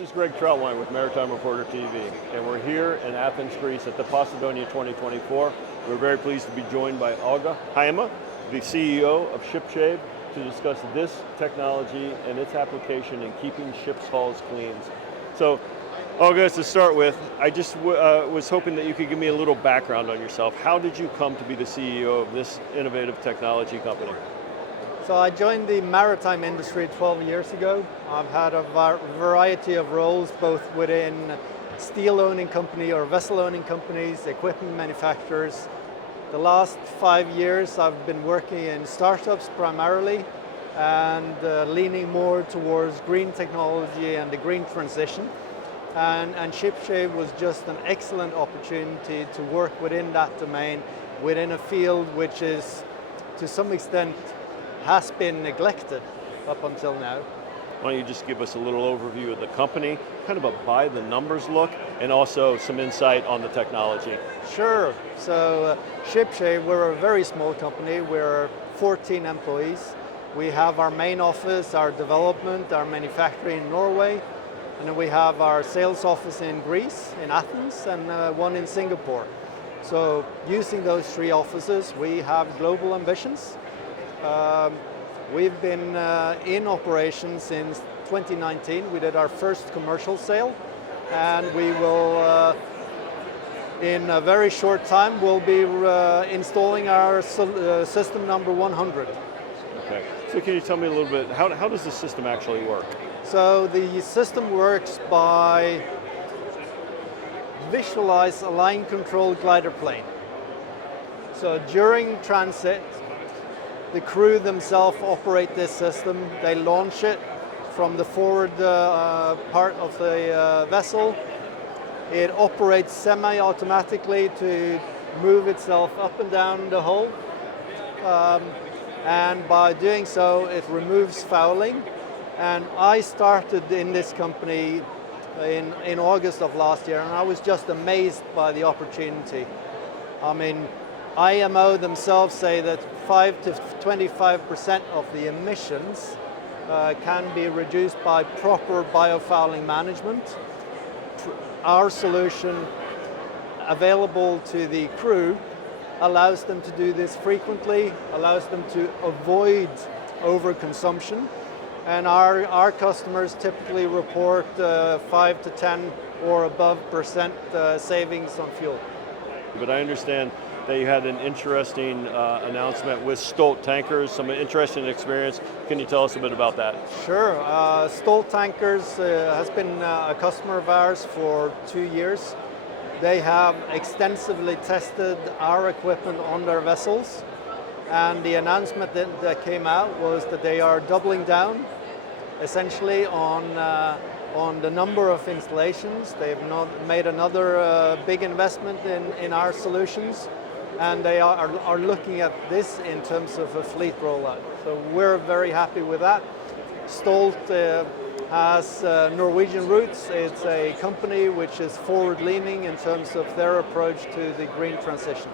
This is Greg Troutwine with Maritime Reporter TV, and we're here in Athens, Greece at the Posidonia 2024. We're very pleased to be joined by Åge Højmark, the CEO of ShipShave, to discuss this technology and its application in keeping ships' hulls clean. So, Åge, to start with, I just was hoping that you could give me a little background on yourself. How did you come to be the CEO of this innovative technology company? So I joined the maritime industry 12 years ago. I've had a variety of roles, both within steel-owning company or vessel-owning companies, equipment manufacturers. The last 5 years I've been working in startups primarily and leaning more towards green technology and the green transition. And ShipShave was just an excellent opportunity to work within that domain, within a field which is, to some extent, has been neglected up until now. Why don't you just give us a little overview of the company, kind of a by the numbers look, and also some insight on the technology. Sure. So ShipShave, we're a very small company. We're 14 employees. We have our main office, our development, our manufacturing in Norway, and then we have our sales office in Greece, in Athens, and one in Singapore. So using those 3 offices, we have global ambitions. We've been in operation since 2019. We did our first commercial sale, and we will, in a very short time, we'll be installing our system number 100. Okay, so can you tell me a little bit, how does the system actually work? So the system works by visualize a line control glider plane. So during transit, the crew themselves operate this system. They launch it from the forward part of the vessel. It operates semi-automatically to move itself up and down the hull. And by doing so, it removes fouling. And I started in this company in August of last year, and I was just amazed by the opportunity. I mean, IMO themselves say that 5 to 25% of the emissions can be reduced by proper biofouling management. Our solution, available to the crew, allows them to do this frequently, allows them to avoid overconsumption, and our customers typically report 5 to 10 or above percent savings on fuel. But I understand that you had an interesting announcement with Stolt Tankers, some interesting experience. Can you tell us a bit about that? Sure. Stolt Tankers has been a customer of ours for 2 years. They have extensively tested our equipment on their vessels, and the announcement that came out was that they are doubling down essentially on the number of installations. They've made another big investment in our solutions, and they are looking at this in terms of a fleet rollout. So we're very happy with that. Stolt has Norwegian roots. It's a company which is forward-leaning in terms of their approach to the green transition.